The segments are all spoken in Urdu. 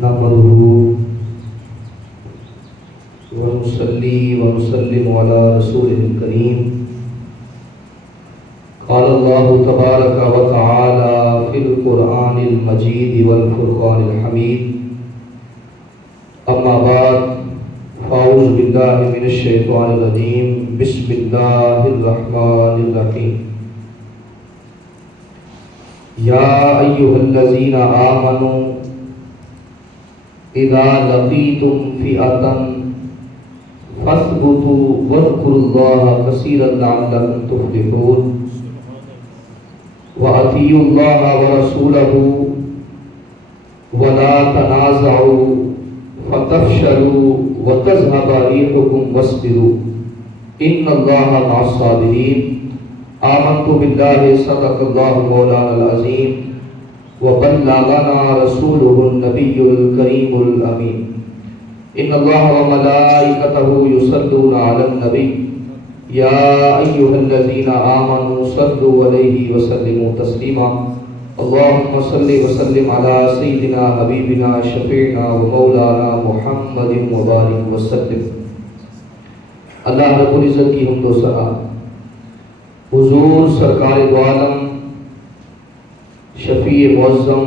نحمده ونصلي ونسلم على رسوله الكريم. قال الله تبارك وتعالى في القرآن المجيد والفرقان الحميد. أما بعد فأعوذ بالله من الشيطان الرجيم. بسم الله الرحمن الرحيم. يا أيها الذين آمنوا إذا لقيتم فئة فاثبتوا واذكروا الله كثيرا لعلكم تفلحون. وأطيعوا الله ورسوله ولا تنازعوا فتفشلوا وتذهب ريحكم واصبروا إن الله مع الصابرين. آمنت بالله صدق الله مولانا العظيم وبلغنا رسوله النبي الكريم الأمين. إن الله وملائكته يصلون على النبي يا أيها الذين آمنوا صلوا عليه وسلموا تسليما. اللهم صل وسلم على سيدنا حبيبنا شفيعنا ومولانا محمد وبارك وسلم. اللہ رب العزت کی حمد و ثنا حضور سرکار دو عالم شفیع معظم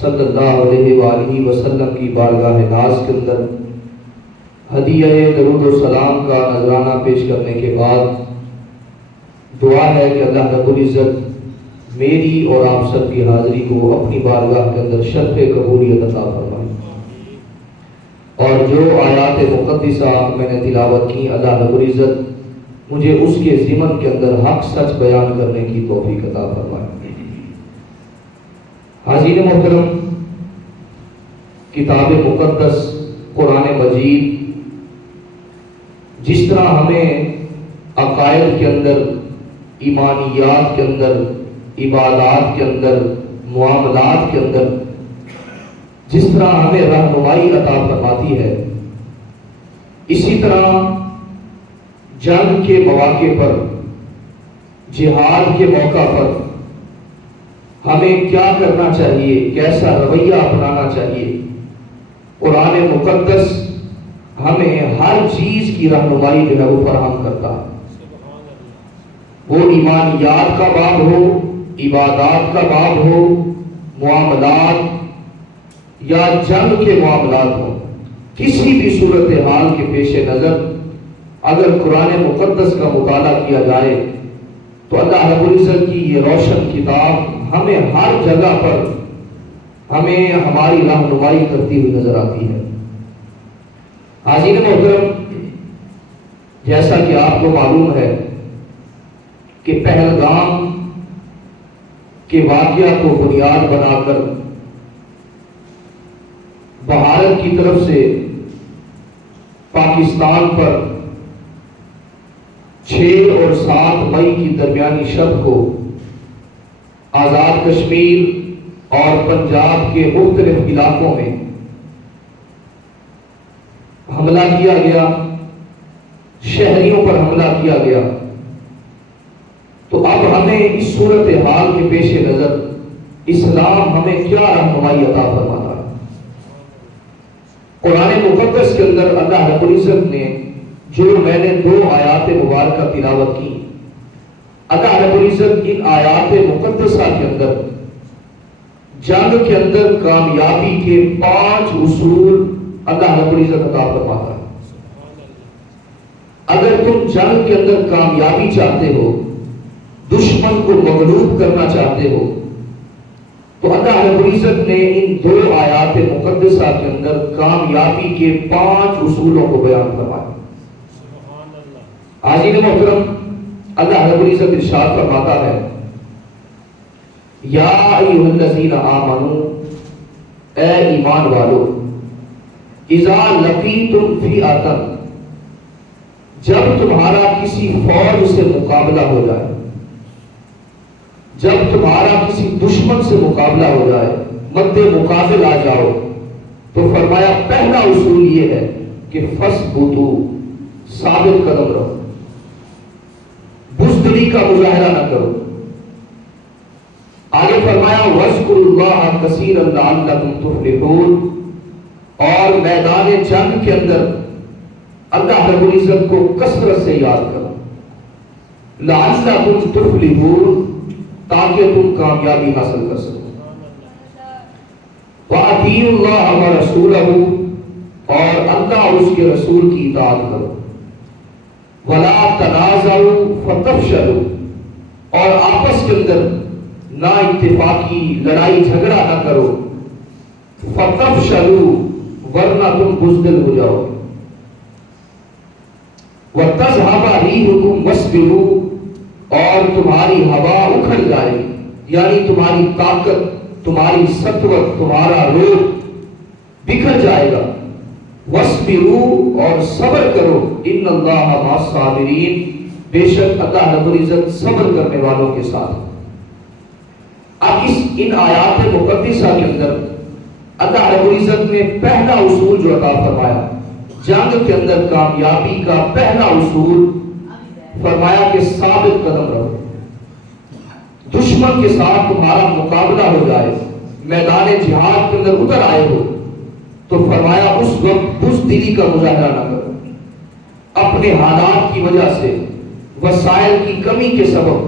صلی اللہ علیہ وآلہ وسلم کی بارگاہ ناز کے اندر ہدیہ درود و سلام کا نذرانہ پیش کرنے کے بعد دعا ہے کہ اللہ رب العزت میری اور آپ سب کی حاضری کو اپنی بارگاہ کے اندر شرف قبولیت عطا فرمائے، اور جو آیات مقدسہ میں نے تلاوت کی اللہ رب العزت مجھے اس کے ضمن کے اندر حق سچ بیان کرنے کی توفیق عطا فرمائے۔ حاضرین محترم، کتاب مقدس قرآن مجید جس طرح ہمیں عقائد کے اندر، ایمانیات کے اندر، عبادات کے اندر، معاملات کے اندر جس طرح ہمیں رہنمائی عطا فرماتی ہے، اسی طرح جنگ کے مواقع پر، جہاد کے موقع پر ہمیں کیا کرنا چاہیے، کیسا رویہ اپنانا چاہیے، قرآن مقدس ہمیں ہر چیز کی رہنمائی جو ہے وہ فراہم کرتا ہے۔ وہ ایمانیات کا باب ہو، عبادات کا باب ہو، معاملات یا جنگ کے معاملات ہوں، کسی بھی صورتحال کے پیش نظر اگر قرآن مقدس کا مطالعہ کیا جائے تو اللہ رب العزت کی یہ روشن کتاب ہمیں ہر جگہ پر ہمیں ہماری رہنمائی کرتی ہوئی نظر آتی ہے۔ حاضرین محترم، جیسا کہ آپ کو معلوم ہے کہ پہلگام کے واقعہ کو بنیاد بنا کر بھارت کی طرف سے پاکستان پر 6 اور 7 مئی کی درمیانی شب کو آزاد کشمیر اور پنجاب کے مختلف علاقوں میں حملہ کیا گیا، شہریوں پر حملہ کیا گیا۔ تو اب ہمیں اس صورتحال کے پیش نظر اسلام ہمیں کیا رہنمائی عطا فرماتا ہے؟ قرآن مقدس کے اندر اللہ رب العزت نے جو میں نے 2 آیات مبارکہ تلاوت کی، اللہ رب العزت ان آیات مقدسہ کے اندر جنگ کے اندر کامیابی کے 5 اصول اللہ رب العزت عطا فرماتا ہے۔ اگر تم جنگ کے اندر کامیابی چاہتے ہو، دشمن کو مغلوب کرنا چاہتے ہو، تو اللہ رب العزت نے ان 2 آیات مقدسہ کے اندر کامیابی کے 5 اصولوں کو بیان فرمایا۔ حاضرین محترم، اللہ رب العزت ارشاد فرماتا ہے، یا ایھا الذین آمنوا، اے ایمان والو، اذا لقیتم فئۃ، جب تمہارا کسی فوج سے مقابلہ ہو جائے، جب تمہارا کسی دشمن سے مقابلہ ہو جائے، مد مقابل آ جاؤ، تو فرمایا پہلا اصول یہ ہے کہ فثبتوا، ثابت قدم رہو، بزدلی کا مظاہرہ نہ کرو، آگے فرمایا وَاذْكُرُوا اللَّهَ كَثِيرًا لَعَلَّكُمْ تُفْلِحُونَ، اور میدان جنگ کے اندر اللہ رب العزت کو کثرت سے یاد کرو، لَعَلَّكُمْ تُفْلِحُونَ، تاکہ تم کامیابی حاصل کر سکو۔ وَأَطِیعُوا اللَّهَ وَرَسُولَهُ، اور اللہ اور اس کے رسول کی اطاعت کرو۔ وَلَا تَنَازَعُوا فَتَفْشَلُوا، اور آپس کے اندر نا اتفاقی لڑائی جھگڑا نہ کرو، فَتَفْشَلُوا، ورنہ تم بزدل ہو جاؤ گے۔ وَتَذْهَبَ رِيحُكُمْ وَاصْبِرُوا، اور تمہاری ہوا اکھڑ جائے گی، یعنی تمہاری طاقت، تمہاری سطوت، تمہارا روح بکھر جائے گا۔ وَاصْبِرُوا، اور صبر کرو، إِنَّ اللَّهَ مَعَ الصَّابِرِينَ، بے شک اللہ رب العزت صبر کرنے والوں کے ساتھ۔ اب ان آیات مقدسہ کے اندر اللہ رب العزت نے پہلا اصول جو عطا فرمایا، جنگ کے اندر کامیابی کا پہلا اصول فرمایا کہ ثابت قدم رہو۔ دشمن کے ساتھ تمہارا مقابلہ ہو جائے، میدان جہاد کے اندر اتر آئے ہو، تو فرمایا اس وقت بزدلی کا مظاہرہ نہ کرو۔ اپنے حالات کی وجہ سے، وسائل کی کمی کے سبب،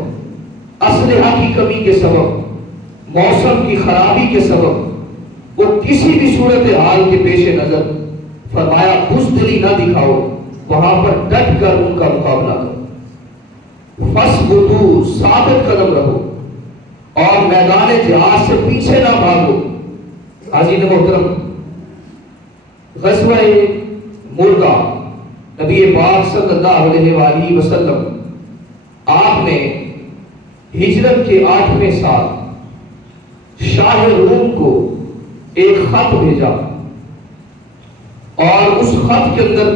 اسلحہ کی کمی کے سبب، موسم کی خرابی کے سبب، وہ کسی بھی صورتحال کے پیش نظر فرمایا بزدلی نہ دکھاؤ، وہاں پر ڈٹ کر ان کا مقابلہ کرو۔ فَاصْبِرُوا، ثابت قدم رہو، اور میدان جہاد سے پیچھے نہ بھاگو۔ حاضرین محترم، غزوہ مردہ نبی پاک صلی اللہ علیہ وآلہ وسلم آپ نے ہجرت کے 8ویں سال شاہ روم کو ایک خط بھیجا، اور اس خط کے اندر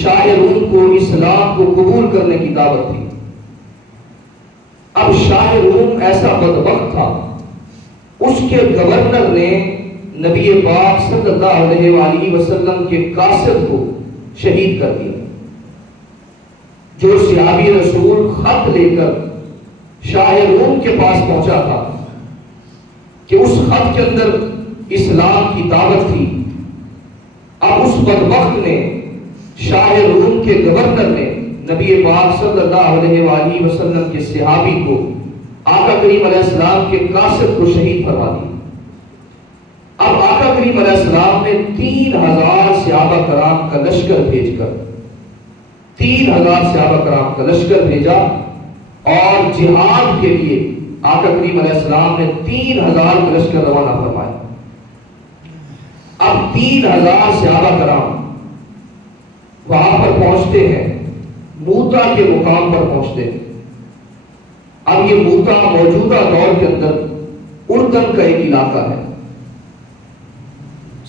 شاہ روم کو اسلام کو قبول کرنے کی دعوت تھی۔ اب شاہ روم ایسا بدبخت تھا، اس کے گورنر نے نبی پاک صلی اللہ علیہ وآلہ وسلم کے قاصد کو شہید کر دیا۔ جو صحابی رسول خط لے کر شاہ روم کے پاس پہنچا تھا کہ اس خط کے اندر اسلام کی دعوت تھی، اب اس بدبخت نے، شاہ روم کے گورنر نے نبی پاک صلی اللہ علیہ وآلہ وسلم کے صحابی کو، آقا کریم علیہ السلام کے قاصد کو شہید فرما دیا۔ اب آقا کریم علیہ السلام نے 3000 صحابہ کرام کا لشکر بھیج کر 3000 صحابہ کرام کا لشکر بھیجا، اور جہاد کے لیے آقا کریم علیہ السلام نے 3000 کا لشکر روانہ فرمایا۔ اب 3000 صحابہ کرام وہاں پر پہنچتے ہیں، موتا کے مقام پر پہنچتے ہیں۔ اب یہ موتا موجودہ دور کے اندر اردن کا ایک علاقہ ہے۔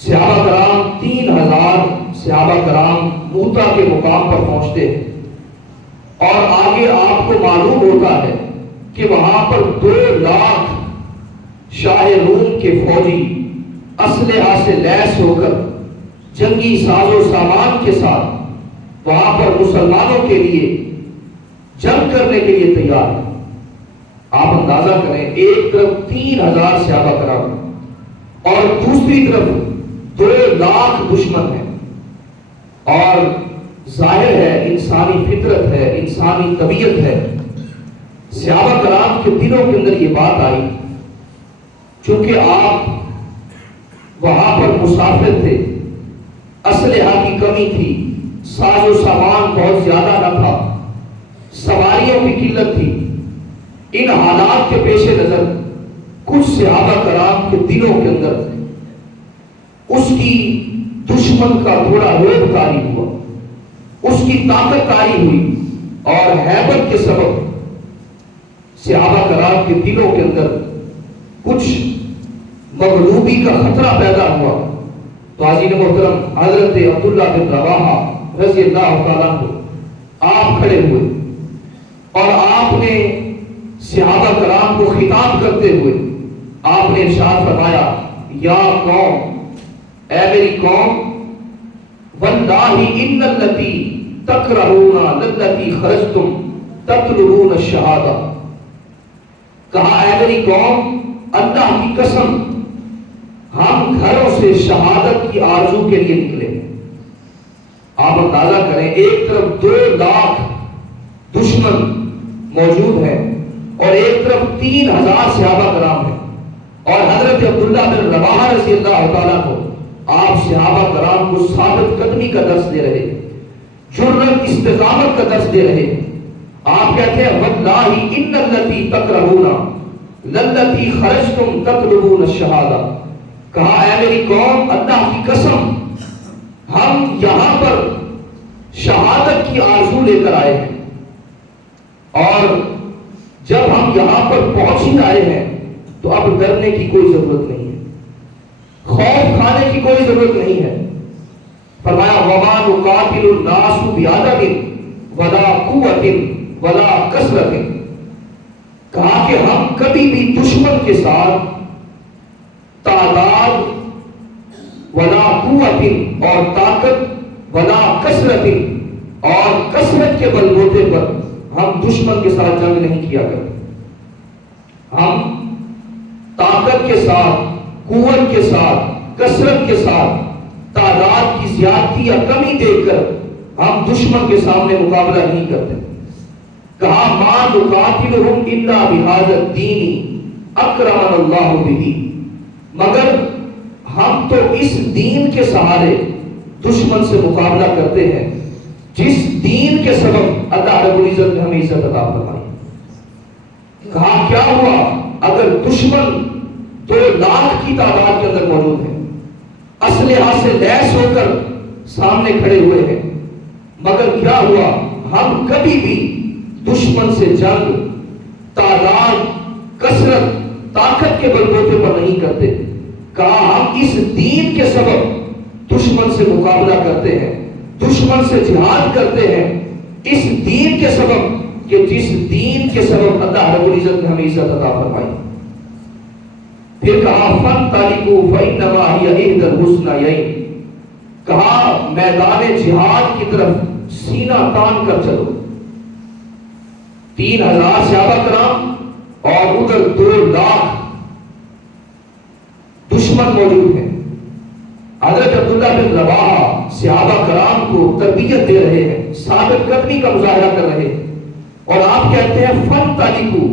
صحابہ کرام 3000 صحابہ کرام موتا کے مقام پر پہنچتے ہیں، اور آگے آپ کو معلوم ہوتا ہے کہ وہاں پر 2 لاکھ شاہ روم کے فوجی اسلحہ سے لیس ہو کر جنگی ساز و سامان کے ساتھ وہاں پر مسلمانوں کے لیے جنگ کرنے کے لیے تیار ہیں۔ آپ اندازہ کریں، ایک طرف 3000 صحابہ کرام اور دوسری طرف 2 لاکھ دشمن ہیں، اور ظاہر ہے انسانی فطرت ہے، انسانی طبیعت ہے، صحابہ کرام کے دلوں کے اندر یہ بات آئی، چونکہ آپ وہاں پر مسافر تھے، اسلحہ کی کمی تھی، ساز و سامان بہت زیادہ نہ تھا، سواریوں کی قلت تھی۔ ان حالات کے پیش نظر کچھ صحابہ کرام کے دلوں کے اندر اس کی دشمن کا تھوڑا روب طاری ہوا، اس کی طاقت طاری ہوئی، اور ہیبت کے سبب صحابہ کرام کے دلوں کے اندر کچھ مغلوبی کا خطرہ پیدا ہوا۔ تو حاضرین محترم، حضرت عبداللہ بن رواحہ رضی اللہ تعالیٰ عنہ آپ کھڑے ہوئے، اور آپ نے صحابہ کرام کو خطاب کرتے ہوئے آپ نے ارشاد فرمایا، یا قوم، اے میری قوم، واللہ ان التی تکرہون للتی خرجتم تطلبون الشہادہ، کہا اے میری قوم اللہ کی قسم ہم گھروں سے شہادت کی آرزو کے لیے نکلے. آپ اندازہ کریں ایک طرف 2 لاکھ دشمن موجود ہیں اور ایک طرف 3000 صحابہ کرام ہیں اور حضرت عبداللہ بن رواحہ رضی اللہ تعالیٰ کو آپ صحابہ کرام کو ثابت قدمی کا درس دے رہے, جرأت استقامت کا درس دے رہے. آپ کہتے ہیں واللہ ان التی تکرہون للتی خرجتم تطلبون الشہادہ. کہا اے میری قوم اللہ کی قسم ہم یہاں پر شہادت کی آرزو لے کر آئے ہیں اور جب ہم یہاں پر پہنچ ہی آئے ہیں تو اب ڈرنے کی کوئی ضرورت نہیں ہے, خوف کھانے کی کوئی ضرورت نہیں ہے. فرمایا وما نقاتل الناس بعدد ولا قوت ولا کثرت. کہا کہ ہم کبھی بھی دشمن کے ساتھ تعداد ولا قوت اور طاقت ولا کثرت اور کثرت کے بل بوتے پر ہم دشمن کے ساتھ جنگ نہیں کیا کرتے. ہم طاقت کے ساتھ, قوت کے ساتھ, کثرت کے ساتھ, تعداد کی زیادتی یا کمی دیکھ کر ہم دشمن کے سامنے مقابلہ نہیں کرتے. کہا ما نقاتلہم الا بہذا الدین اکرمنا اللہ بہ. مگر ہم تو اس دین کے سہارے دشمن سے مقابلہ کرتے ہیں جس دین کے سبب اللہ رب العزت نے ہمیں عزت عطا فرمائی. کہا کیا ہوا اگر دشمن 2 لاکھ کی تعداد کے اندر موجود ہے, اسلحہ سے لیس ہو کر سامنے کھڑے ہوئے ہیں, مگر کیا ہوا ہم کبھی بھی دشمن سے جنگ تعداد, کثرت, طاقت کے بلبوتے پر نہیں کرتے. کہا ہم اس دین کے سبب دشمن سے مقابلہ کرتے ہیں, دشمن سے جہاد کرتے ہیں اس دین کے سبب کہ جس دین کے سبب اللہ رب العزت نے ہمیں عزت عطا فرمائی. پھر کہا فانطلقوا فانما هي احدى الحسنيين. کہا میدان جہاد کی طرف سینہ تان کر چلو. 3000 صحابہ کرام اور ادھر 2 لاکھ دشمن موجود ہیں. حضرت عبداللہ بن رواحہ صحابہ کرام کو تربیت دے رہے ہیں, ثابت قدمی کا مظاہرہ کر رہے ہیں اور آپ کہتے ہیں فانطلقوا,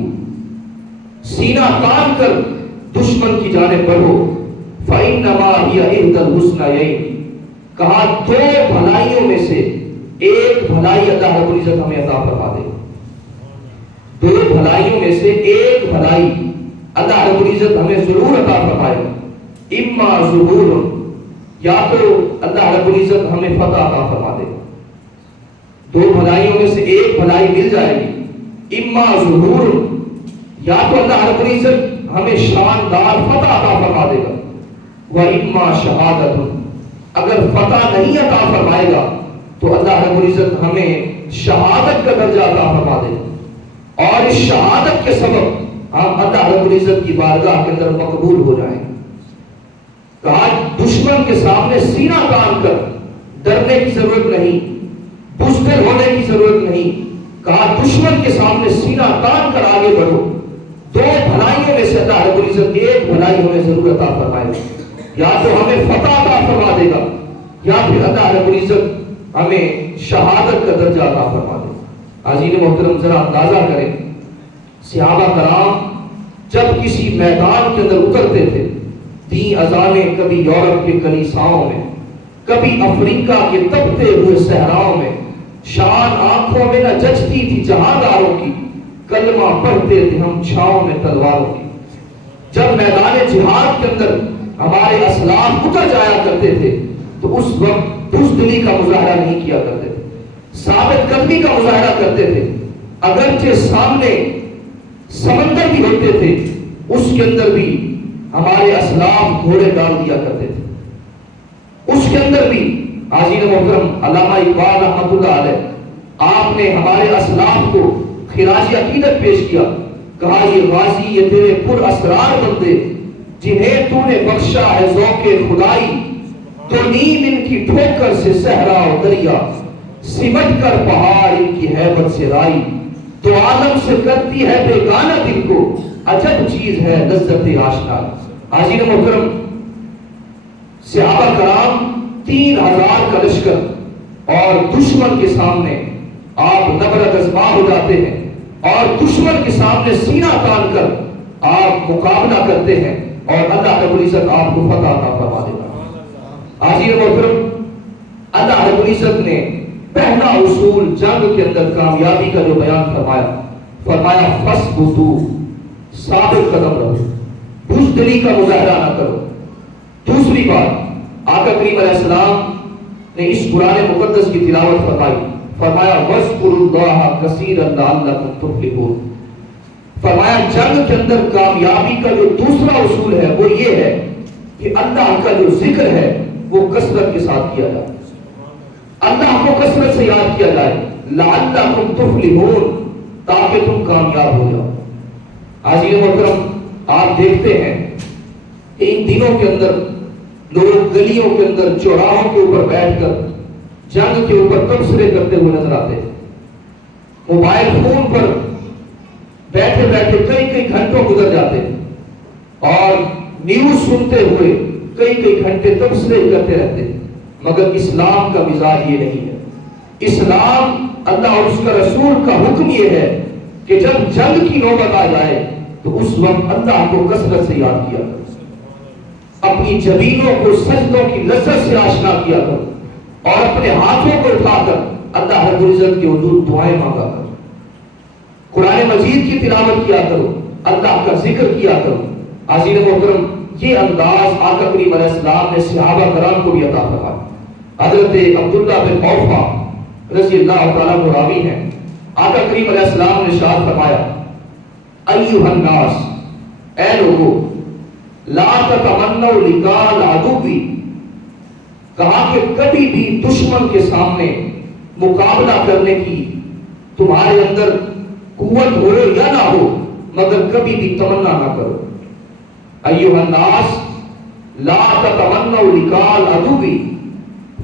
سینہ تان کر دشمن کی جانب بڑھو. فانما هي احدى الحسنيين. کہا 2 بھلائیوں میں سے ایک بھلائی اللہ رب العزت ہمیں عطا فرما دے. 2 بھلائیوں میں سے ایک بھلائی اللہ رب العزت ہمیں ضرور عطا فرمائے. اما ظہور, یا تو اللہ رب العزت ہمیں فتح عطا فرما دے. 2 بھلائیوں میں سے ایک بھلائی مل جائے گی. اما ظہور, یا تو اللہ رب العزت ہمیں شاندار فتح عطا فرما دے گا. وَإِمَّا شَهَادَةٌ, اگر فتح نہیں عطا فرمائے گا تو اللہ رب العزت ہمیں شہادت کا درجہ عطا فرما دے گا اور اس شہادت کے سبب ہم اللہ رب العزت کی بارگاہ کے اندر مقبول ہو جائیں. کہا دشمن کے سامنے سینہ تان کر ڈرنے کی ضرورت نہیں, بزدل ہونے کی ضرورت نہیں. کہا دشمن کے سامنے سینہ تان کر آگے بڑھو. 2 بھلائیوں میں سے اللہ رب العزت ایک بھلائی ہمیں ضرور عطا فرمائے گا. یا تو ہمیں فتح عطا فرما دے گا یا پھر اللہ رب العزت ہمیں شہادت کا درجہ عطا فرما دے گا. عزیز محترم ذرا اندازہ کریں, صحابہ کرام جب کسی میدان کے اندر اترتے تھے, دی اذانیں کبھی یورپ کے کلیساؤں میں, کبھی افریقہ کے تپتے ہوئے صحراؤں میں, شان آنکھوں میں نہ جچتی تھی جہانداروں کی, کلمہ پڑھتے تھے ہم چھاؤں میں تلواروں کی. جب میدان جہاد کے اندر ہمارے اسلاف اتر جایا کرتے تھے تو اس وقت بزدلی کا مظاہرہ نہیں کیا کرتے تھے, ثابت قدمی کا مظاہرہ کرتے تھے. اگرچہ سامنے سمندر بھی ہوتے تھے اس کے اندر بھی ہمارے اسلاف گھوڑے ڈال دیا کرتے تھے. اس کے اندر بھی عزیز محترم علامہ اقبال رحمۃ اللہ علیہ آپ نے ہمارے اسلاف کو خراج عقیدت پیش کیا. کہا یہ غازی یہ تیرے پر اسرار بندے جنہیں تو نے بخشا ہے ذوق خدائی, تو نیم ان کی ٹھوکر سے صحرا و دریا, سمٹ کر پہاڑ ان کی ہیبت سے رائی, تو عالم سے کرتی ہے بیگانہ دل کو عجب چیز ہے لذت آشنا۔ حاضرین محترم، صحابہ کرام 3000 کا لشکر اور دشمن کے سامنے آپ نبرد ازما ہو جاتے ہیں اور دشمن کے سامنے سینہ تان کر آپ مقابلہ کرتے ہیں اور اللہ رب العزت آپ کو فتح عطا فرما دیتا۔ حاضرین محترم، اللہ رب العزت نے پہلا اصول جنگ کے اندر کامیابی کا جو بیان فرمایا فَاثْبُتُوا، ثابت قدم رہو، بزدلی کا مظاہرہ نہ کرو۔ دوسری بات، آقا کریم علیہ السلام نے اس قرآن مقدس کی تلاوت فرمایا وَاذْكُرُوا اللَّهَ كَثِيرًا لَعَلَّكُمْ تُفْلِحُونَ۔ فرمایا جنگ کے اندر کامیابی کا جو دوسرا اصول ہے وہ یہ ہے کہ اللہ کا جو ذکر ہے وہ کثرت کے ساتھ کیا جائے، اللہ کو کثرت سے یاد کیا جائے، لعلکم تفلحون، تاکہ تم کامیاب ہو جاؤ۔ حاضرین محترم، آپ دیکھتے ہیں کہ ان دنوں کے اندر لوگ گلیوں کے اندر چوراہوں کے اوپر بیٹھ کر جنگ کے اوپر تبصرے کرتے ہوئے نظر آتے ہیں۔ موبائل فون پر بیٹھے بیٹھے کئی گھنٹوں گزر جاتے ہیں اور نیوز سنتے ہوئے کئی گھنٹے تبصرے کرتے رہتے ہیں، مگر اسلام کا مزاج یہ نہیں ہے۔ اسلام، اللہ اور اس کا رسول کا حکم یہ ہے کہ جب جنگ کی نوبت آ جائے تو اس وقت اللہ کو کثرت سے یاد کیا کرو، اپنی جبینوں کو سجدوں کی لذت سے آشنا کیا کرو اور اپنے ہاتھوں کو اٹھا کر اللہ رب العزت کے حضور دعائیں مانگا کرو، قرآن مجید کی تلاوت کیا کرو، اللہ کا ذکر کیا کرو۔ حاضرین محترم، یہ انداز آقا کریم علیہ السلام نے صحابہ کرام کو بھی عطا فرمایا۔ حضرت عبداللہ بن اوفا رضی اللہ تعالیٰ عنہ راوی ہیں، آقا کریم علیہ السلام نے ارشاد فرمایا ایھا الناس، اے لوگو، لا تتمنوا لقاء العدو، کہا کہ کبھی بھی دشمن کے سامنے مقابلہ کرنے کی تمہارے اندر قوت ہو یا نہ ہو، مگر کبھی بھی تمنا نہ کرو۔ ایھا الناس لا تتمنوا لقاء العدو،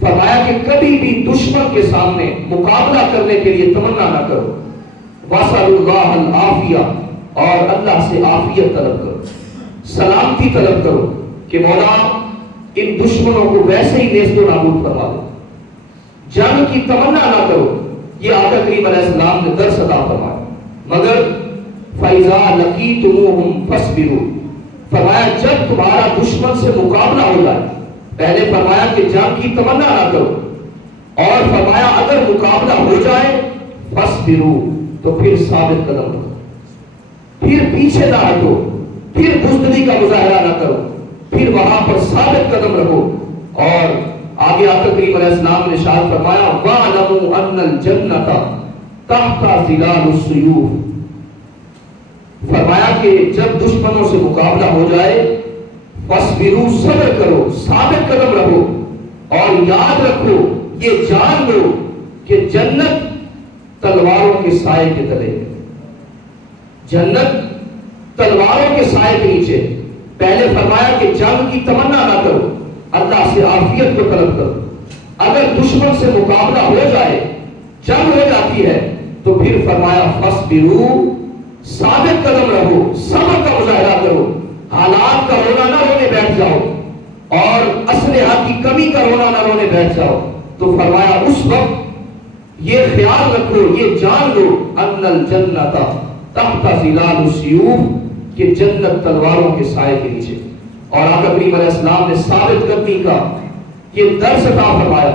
فرمایا کہ کبھی بھی دشمن کے سامنے مقابلہ کرنے کے لیے تمنا نہ کرو۔ وَاسْأَلُوا اللَّهَ الْعَافِيَةَ، اور اللہ سے عافیت طلب کرو، سلامتی طلب کرو کہ مولا ان دشمنوں کو ویسے ہی نیست و نابود فرما دو۔ جنگ کی تمنا نہ کرو، یہ آقا کریم علیہ السلام نے درس عطا فرمایا۔ مگر فَإِذَا لَقِيتُمُوهُمْ فَاصْبِرُوا، فرمایا جب تمہارا دشمن سے مقابلہ ہو جائے، پہلے فرمایا کہ جنگ کی تمنا نہ کرو، اور فرمایا اگر مقابلہ ہو جائے فَاصْبِرُوا، تو پھر ثابت قدم رہو، پھر پیچھے نہ ہٹو، پھر بزدلی کا مظاہرہ نہ کرو، پھر وہاں پر ثابت قدم رہو۔ اور آگے آقا کریم علیہ السلام نے ارشاد فرمایا وَاعْلَمُوا أَنَّ الْجَنَّةَ تَحْتَ ظِلَالِ السُّيُوفِ، فرمایا کہ جب دشمنوں سے مقابلہ ہو جائے فَاصْبِرُوا، صبر کرو، ثابت قدم رہو، اور یاد رکھو، یہ جان لو کہ جنت تلواروں کے سائے کے تلے، جنت تلواروں کے سائے کے نیچے۔ پہلے فرمایا کہ جنگ کی تمنا نہ کرو، اللہ سے عافیت کو طلب کرو، اگر دشمن سے مقابلہ ہو جائے، جنگ ہو جاتی ہے، تو پھر فرمایا فَاصْبِرُوا، ثابت قدم رہو، صبر کا مظاہرہ کرو، حالات کا رونا نہ رونے بیٹھ جاؤ اور اسلحہ کی کمی کا رونا نہ رونے بیٹھ جاؤ۔ تو فرمایا اس وقت یہ خیال رکھو، یہ جان لو ان الجنت تحت ظلال السیوف، کہ جنت تلواروں کے سائے کے نیچے۔ اور آقا کریم علیہ السلام نے ثابت قدمی کا یہ درس عطا فرمایا،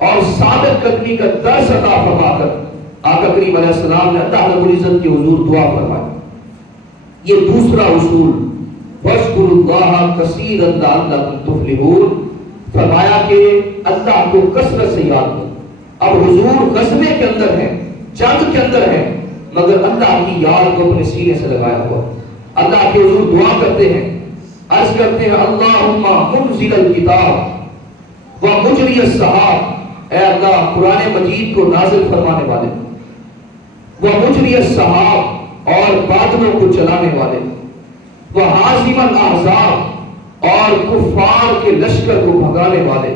اور ثابت قدمی کا درس عطا فرما کر آقا کریم علیہ السلام نے اللہ رب العزت کے حضور دعا فرمائی۔ یہ دوسرا اصول وَاذْكُرُوا اللَّهَ كَثِيرًا لَعَلَّكُمْ تُفْلِحُونَ، فرمایا کہ اللہ کو کثرت سے یاد کرو۔ اب حضور غزوے کے اندر ہیں، جنگ کے اندر ہیں، مگر اللہ کی یاد کو اپنے سینے سے لگایا ہوا، اللہ کے حضور دعا کرتے ہیں، عرض کرتے ہیں اللہم منزل الکتاب و مجری السحاب، اے اللہ قرآن مجید کو نازل فرمانے والے، و مجری السحاب، اور بادلوں کو چلانے والے، و حازم الاحزاب، اور کفار کے لشکر کو بھگانے والے،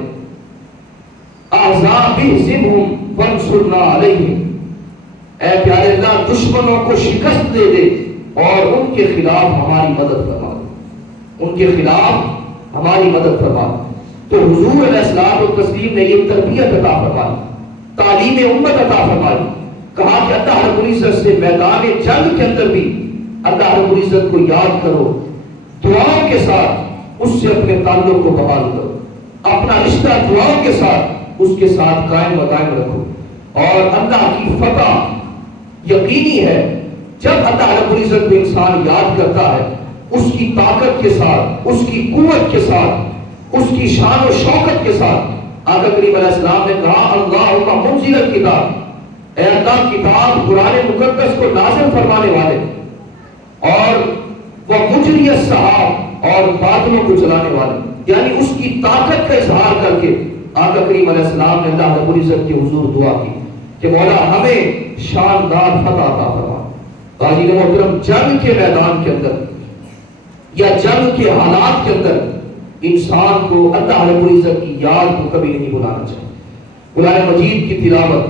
احزاب اہزمہم وانصرنا علیہم، اے پیارے اللہ دشمنوں کو شکست دے دے اور ان کے خلاف ہماری مدد فرما دے، ان کے خلاف ہماری مدد فرما دے۔ تو حضور علیہ الصلوۃ والتسلیم نے یہ تربیت عطا فرمائی، تعلیم امت عطا فرمائی، کہا کہ اللہ رب العزت سے میدان جنگ کے اندر بھی اللہ رب العزت کو یاد کرو، دعاؤں کے ساتھ اس سے اپنے تعلق کو بحال کرو، اپنا رشتہ دعاؤں کے ساتھ اس کے ساتھ قائم و دائم رکھو، اور اللہ کی فتح یقینی ہے۔ جب اللہ رب العزت کو انسان یاد کرتا ہے، اس کی طاقت کے ساتھ، اس کی قوت کے ساتھ، اس کی شان و شوکت کے ساتھ، آقا کریم علیہ السلام نے کہا اللہم منزل الکتاب، اے اللہ کتاب قرآن مقدس کو نازل فرمانے والے، اور وہ مجری السحاب، اور بادلوں کو چلانے والے، یعنی اس کی طاقت کا اظہار کر کے آقا کریم علیہ السلام نے اللہ رب العزت کے حضور دعا کی کہ مولا ہمیں شاندار فتح عطا فرما۔ غازی محترم، جنگ کے میدان کے اندر یا جنگ کے حالات کے اندر انسان کو اللہ رب العزت کی یاد کو کبھی نہیں بھلانا چاہیے۔ قرآن مجید کی تلاوت،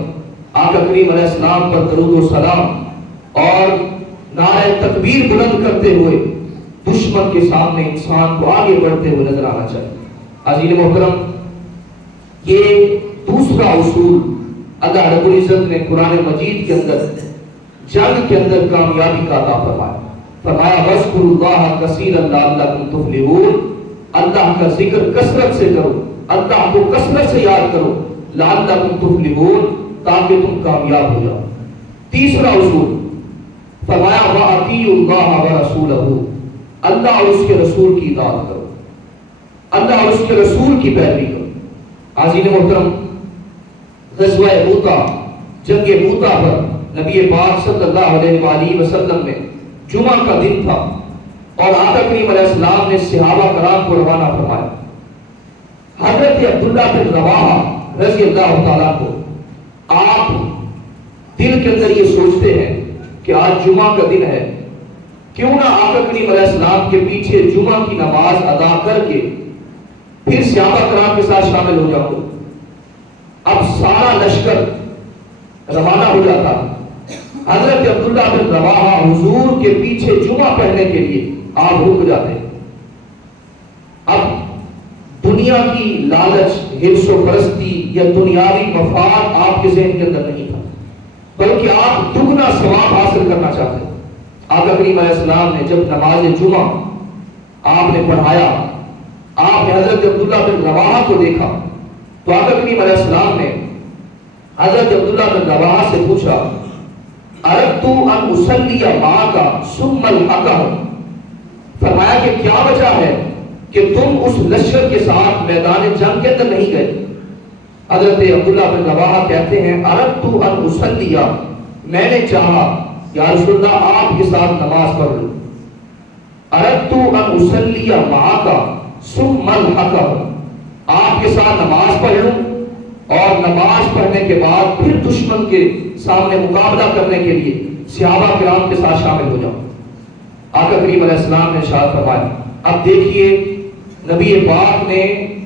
آقا کریم علیہ السلام پر درود و سلام اور نعرہ تکبیر بلند کرتے ہوئے دشمن کے سامنے انسان کو آگے بڑھتے ہوئے نظر آنا چاہیے۔ عزیز محترم، یہ دوسرا اصول اللہ رب العزت نے قرآن مجید کے اندر جنگ کے اندر کامیابی کا عطا فرمایا۔ فرمایا وَاذْكُرُوا اللَّهَ كَثِيرًا لَعَلَّكُمْ تُفْلِحُونَ، اللہ کا ذکر کثرت سے کرو، اللہ کو کثرت سے یاد کرو، لَعَلَّكُمْ تُفْلِحُونَ، تاکہ تم کامیاب ہو جاؤ۔ تیسرا اصول فرمایا وَأَطِیعُوا اللَّهَ وَرَسُولَهُ، اللہ اور اس کے رسول کی اطاعت کرو، اللہ اور اس کے رسول کی پیروی کرو۔ عزیز محترم، غزوہ موتا، جنگ موتا پر نبی پاک صلی اللہ علیہ وآلہ وسلم میں جمعہ کا دن تھا، اور آقا کریم علیہ السلام نے صحابہ کرام کو روانہ فرمایا۔ حضرت عبداللہ بن رواحہ رضی اللہ تعالیٰ کو، آپ دل کے اندر یہ سوچتے ہیں کہ آج جمعہ کا دن ہے، کیوں نہ آقا کریم علیہ السلام کے پیچھے جمعہ کی نماز ادا کر کے پھر صحابہ کرام کے ساتھ شامل ہو جاؤں۔ اب سارا لشکر روانہ ہو جاتا، حضرت عبداللہ بن رواحہ حضور کے پیچھے جمعہ پڑھنے کے لیے آپ رک جاتے۔ اب دنیا کی لالچ، حرص و پرستی یا دنیاوی مفاد آپ کے ذہن کے اندر نہیں تھا، بلکہ آپ دگنا ثواب حاصل کرنا چاہتے۔ آقا کریم علیہ السلام نے جب نماز جمعہ آپ نے پڑھایا، آپ نے حضرت عبداللہ بن رواحہ کو دیکھا، تو آقا کریم علیہ السلام نے حضرت عبداللہ بن رواحہ سے پوچھا اردت ان اصلی معک ثم الحقہ، فرمایا کہ کیا وجہ ہے کہ تم اس لشکر کے ساتھ میدان جنگ کے اندر نہیں گئے؟ حضرت عبداللہ بن رواحہ کہتے ہیں اردت ان اصلی، میں نے چاہا یا رسول اللہ آپ کے ساتھ نماز پڑھ لوں، اردت ان اصلی معک ثم الحقہ، آپ کے ساتھ نماز پڑھ لوں اور نماز پڑھنے کے بعد پھر دشمن کے سامنے مقابلہ کرنے کے لیے صحابہ کرام کے ساتھ شامل ہو جاؤں۔ آقا کریم علیہ السلام نے ارشاد فرمایا۔ اب دیکھیے نبی پاک نے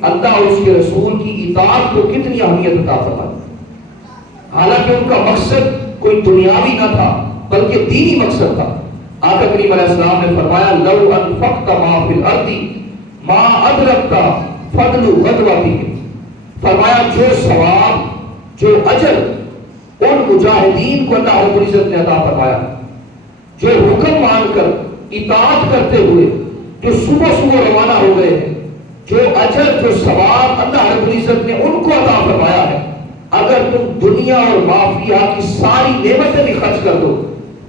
اللہ اور اس کے رسول کی اطاعت کو کتنی اہمیت عطا فرمائی، حالانکہ ان کا مقصد کوئی دنیاوی نہ تھا بلکہ دینی مقصد تھا۔ آقا کریم علیہ السلام نے فرمایا لو انفقت ما فی الارض ما ادرکت فضل غدوتہ، فرمایا جو ثواب، جو اجر ان مجاہدین کو اللہ رب العزت نے عطا فرمایا، جو حکم مان کر اطاعت کرتے ہوئے جو صبح صبح روانہ ہو گئے ہیں، جو اجر، جو ثواب اللہ رب العزت نے ان کو عطا فرمایا ہے، اگر تم دنیا اور معافیہ کی ساری نعمتیں بھی خرچ کر دو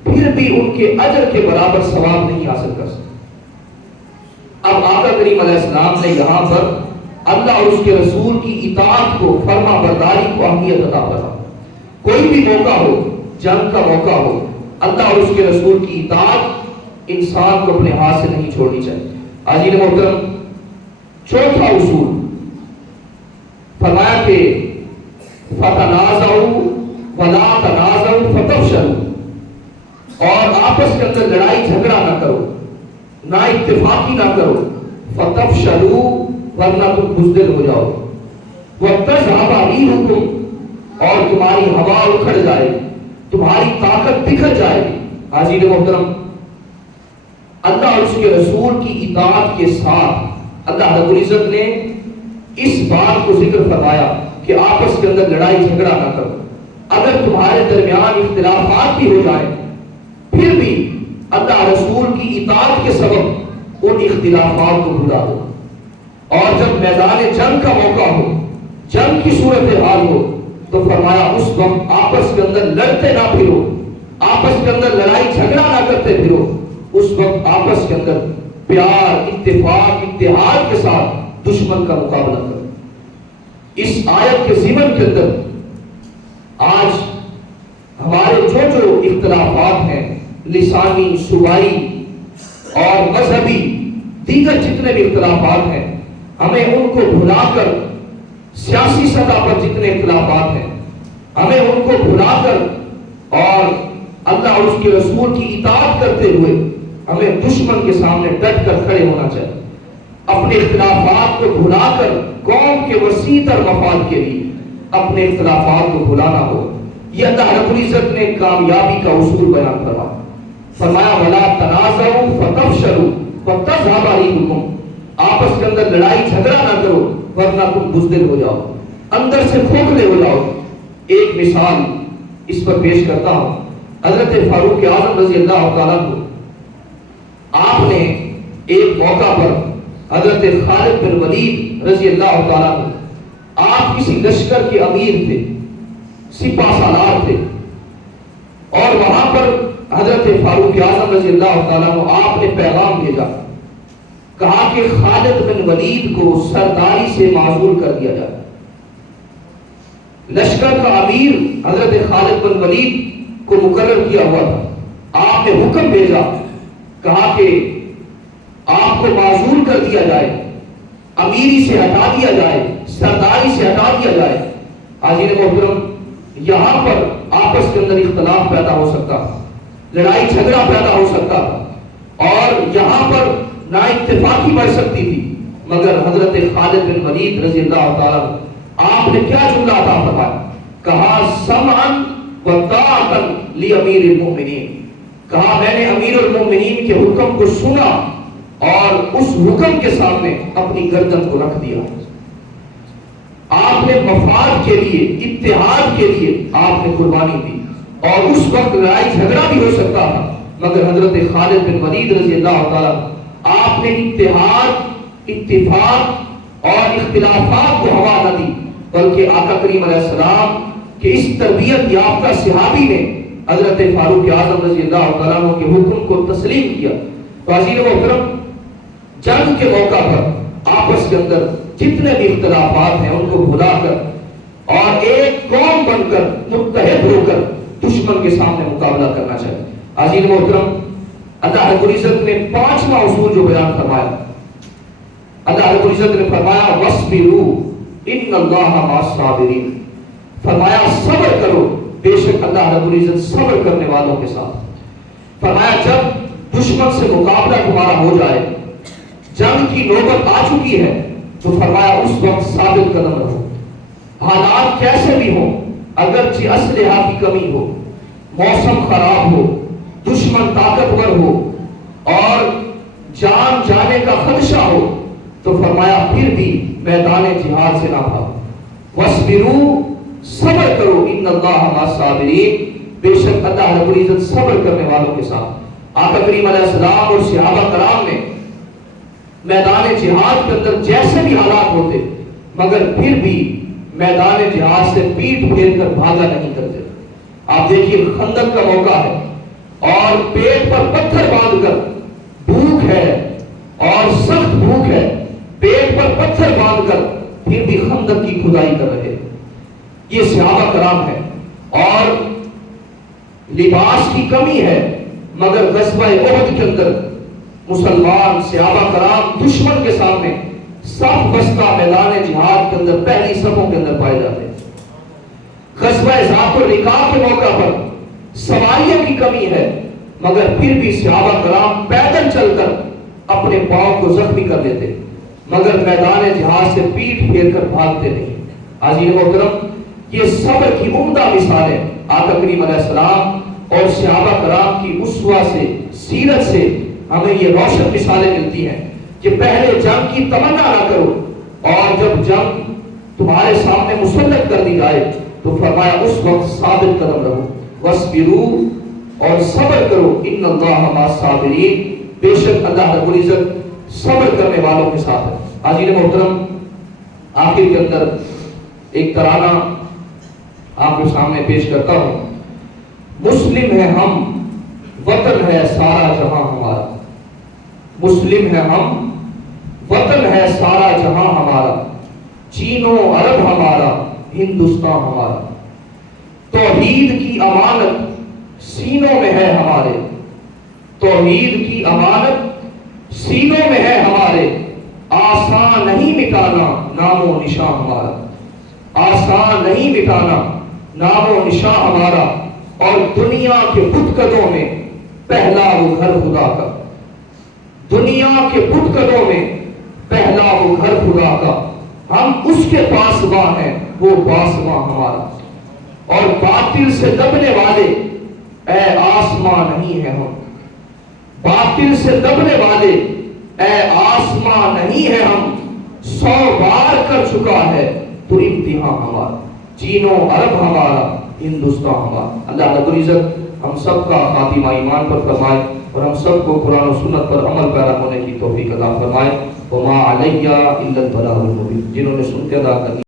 پھر بھی ان کے اجر کے برابر ثواب نہیں حاصل کر سکتے۔ اب آقا کریم علیہ السلام نے یہاں پر اللہ اور اس کے رسول کی اطاعت کو، فرما برداری کو اہمیت عطا فرمائی۔ کوئی بھی موقع ہو، جنگ کا موقع ہو، اللہ اور اس کے رسول کی اطاعت انسان کو اپنے ہاتھ سے نہیں چھوڑنی چاہیے۔ عزیز محترم، چوتھا اصول فرمایا کہ فتنازعوا ولا تنازعوا فتفشلوا، اور آپس کے اندر لڑائی جھگڑا نہ کرو، نہ اتفاقی نہ کرو، فتفشلوا، ورنہ تم بزدل ہو جاؤ، وتذهب ريحكم، اور تمہاری ہوا اکھڑ جائے، تمہاری طاقت بکھر جائے۔ عزیز محترم، اللہ اور اس کے رسول کی اطاعت کے ساتھ اللہ رب العزت نے اس بات کو ذکر فرمایا کہ آپس کے اندر لڑائی جھگڑا نہ کرو. اگر تمہارے درمیان اختلافات بھی ہو جائیں پھر بھی اللہ رسول کی اطاعت کے سبب ان اختلافات کو بھلا دو. اور جب میدان جنگ کا موقع ہو، جنگ کی صورتحال ہو، تو فرمایا اس وقت آپس کے اندر لڑتے نہ پھرو، آپس کے اندر لڑائی جھگڑا نہ کرتے پھرو. اس وقت آپس کے اندر پیار، اتفاق، اتحاد کے ساتھ دشمن کا مقابلہ کرو. اس آیت کے ضمن کے اندر آج ہمارے جو اختلافات ہیں، لسانی، صوبائی اور مذہبی دیگر جتنے بھی اختلافات ہیں، ہمیں ان کو بھلا کر سیاسی سطح پر جتنے اختلافات ہیں ہمیں ان کو بھلا کر اور اللہ اور اس کے رسول کی اطاعت کرتے ہوئے ہمیں دشمن کے سامنے ڈٹ کر کھڑے ہونا چاہیے. اپنے اختلافات کو بھلا کر قوم کے وسیع تر مفاد کے لیے اپنے اختلافات کو بھلانا ہو. یہ اللہ رب العزت نے کامیابی کا اصول بیان کرا. فرمایا وَلَا تَنَازَعُوا فَتَفْشَلُوا وَتَذْهَبَ رِيحُكُمْ. آپس کے اندر لڑائی جھگڑا نہ کرو ورنہ تم بزدل ہو جاؤ، اندر سے کھوکھلے ہو جاؤ. ایک مثال اس پر پیش کرتا ہوں. حضرت فاروق اعظم رضی اللہ تعالیٰ کو آپ نے ایک موقع پر حضرت خالد بن ولید رضی اللہ تعالیٰ عنہ، آپ کسی لشکر کے امیر تھے، سپہ سالار تھے، اور وہاں پر حضرت فاروق اعظم رضی اللہ تعالیٰ عنہ آپ نے پیغام بھیجا، کہا کہ خالد بن ولید کو سرداری سے معزول کر دیا جائے. لشکر کا امیر حضرت خالد بن ولید کو مقرر کیا ہوا تھا. آپ نے حکم بھیجا، کہا کہ آپ کو معزول کر دیا جائے، امیری سے ہٹا دیا جائے، سرداری سے ہٹا دیا جائے. حاضرین محترم، یہاں پر آپس کے اندر اختلاف پیدا ہو سکتا تھا، لڑائی جھگڑا پیدا ہو سکتا تھا، اور یہاں پر نا اتفاقی بڑھ سکتی تھی. مگر حضرت خالد بن ولید رضی اللہ تعالیٰ آپ نے کیا جملہ عطا فرمایا؟ کہا سمعا وطاعتا لامیر المؤمنین. کہا میں نے امیر المؤمنین کے حکم کو سنا اور اس حکم کے سامنے اپنی گردن کو رکھ دیا. آپ نے مفاد کے لیے، اتحاد کے لیے آپ نے قربانی دی، اور اس وقت لڑائی جھگڑا بھی ہو سکتا تھا، مگر حضرت خالد بن ولید رضی اللہ تعالیٰ آپ نے اتحاد، اتفاق اور اختلافات کو ہوا نہ دی، بلکہ آقا کریم علیہ السلام کہ اس تربیت یافتہ صحابی نے حضرت فاروق اعظم رضی اللہ تعالیٰ عنہ کے حکم کو تسلیم کیا. حاضرین محترم، جنگ کے موقع پر آپس کے اندر جتنے بھی اختلافات ہیں ان کو بھلا کر اور ایک قوم بن کر متحد ہو کر دشمن کے سامنے مقابلہ کرنا چاہیے. حاضرین محترم، اللہ رب العزت نے 5واں اصول جو بیان فرمایا، اللہ رب العزت نے فرمایا وَاصْبِرُوا إِنَّ اللَّهَ مَعَ الصَّابِرِينَ. فرمایا صبر کرو، بے شک اللہ رب العزت صبر کرنے والوں کے ساتھ. فرمایا جب دشمن سے مقابلہ تمہارا ہو جائے، جنگ کی نوبت آ چکی ہے، تو فرمایا اس وقت ثابت قدم رہو. حالات کیسے بھی ہوں، اگرچہ اسلحہ کی کمی ہو، موسم خراب ہو، دشمن طاقتور ہو اور جان جانے کا خدشہ ہو، تو فرمایا پھر بھی میدان جہاد سے نہ بھاگو. وَاصْبِرُوا، صبر کرو، ان اللہ مع الصابرین، بے شک اللہ رب العزت صبر کرنے والوں کے ساتھ. آقا کریم علیہ السلام اور صحابہ کرام نے میدان جہاد کے اندر جیسے بھی حالات ہوتے، مگر پھر بھی میدان جہاد سے پیٹ پھیر کر بھاگا نہیں کرتے. آپ دیکھیے خندق کا موقع ہے اور پیٹ پر پتھر باندھ کر، بھوک ہے اور سخت بھوک ہے، پیٹ پر پتھر باندھ کر پھر بھی خندق کی کھدائی کر رہے. یہ صحابہ کرام ہے، اور لباس کی کمی ہے، مگر غزوہ احد کے اندر مسلمان صحابہ کرام دشمن کے سامنے صف بستہ میدان جہاد کے اندر پہلی صفوں کے اندر پائے جاتے ہیں. غزوہ ذات الرقاع کے موقع پر سواریوں کی کمی ہے، مگر پھر بھی صحابہ کرام پیدل چل کر اپنے پاؤں کو زخمی کر لیتے، مگر میدان جہاد سے پیٹ پھیر کر بھاگتے نہیں. حاضرین محترم، یہ صبر کی عمدہ مثال ہے. آقا کریم علیہ السلام اور صحابہ کرام کی اسوہ سے، سیرت سے ہمیں یہ روشن مثالیں ملتی ہیں کہ پہلے جنگ کی تمنا نہ کرو، اور جب جنگ تمہارے سامنے مسلط کر دی جائے تو فرمایا اس وقت ثابت قدم رہو، وَاصْبِرُوا، اور صبر کرو، ان اللہ مع الصابرین، بے شک اللہ رب العزت صبر کرنے والوں کے ساتھ ہے۔ حاضرین محترم، آخر کے اندر ایک ترانہ آپ کے سامنے پیش کرتا ہوں۔ مسلم ہے ہم، وطن ہے سارا جہاں ہمارا، مسلم ہے ہم، وطن ہے سارا جہاں ہمارا، چین و عرب ہمارا، ہندوستان ہمارا، توحید کی امانت سینوں میں ہے ہمارے، توحید کی امانت سینوں میں ہے ہمارے، آسان نہیں مٹانا نام و نشاں ہمارا، آسان نہیں مٹانا نام و نشاں ہمارا، اور دنیا کے بت قدوں میں پہلا وہ گھر خدا کا، دنیا کے بت قدوں میں پہلا وہ گھر خدا کا، ہم اس کے پاسباں ہیں، وہ پاسباں ہمارا، اور باطل سے دبنے والے اے آسماں نہیں ہے ہم، باطل سے دبنے والے اے آسماں نہیں ہے ہم، 100 بار کر چکا ہے تو امتحان ہمارا، چین و عرب ہمارا، ہندوستان ہمارا۔ اللہ رب العزت ہم سب کا خاتمہ ایمان پر فرمائے، اور ہم سب کو قرآن و سنت پر عمل پیرا ہونے کی توفیق عطا فرمائے۔ وما علیہ الا البلاغ المبین، جنہوں نے سن کے ادا کر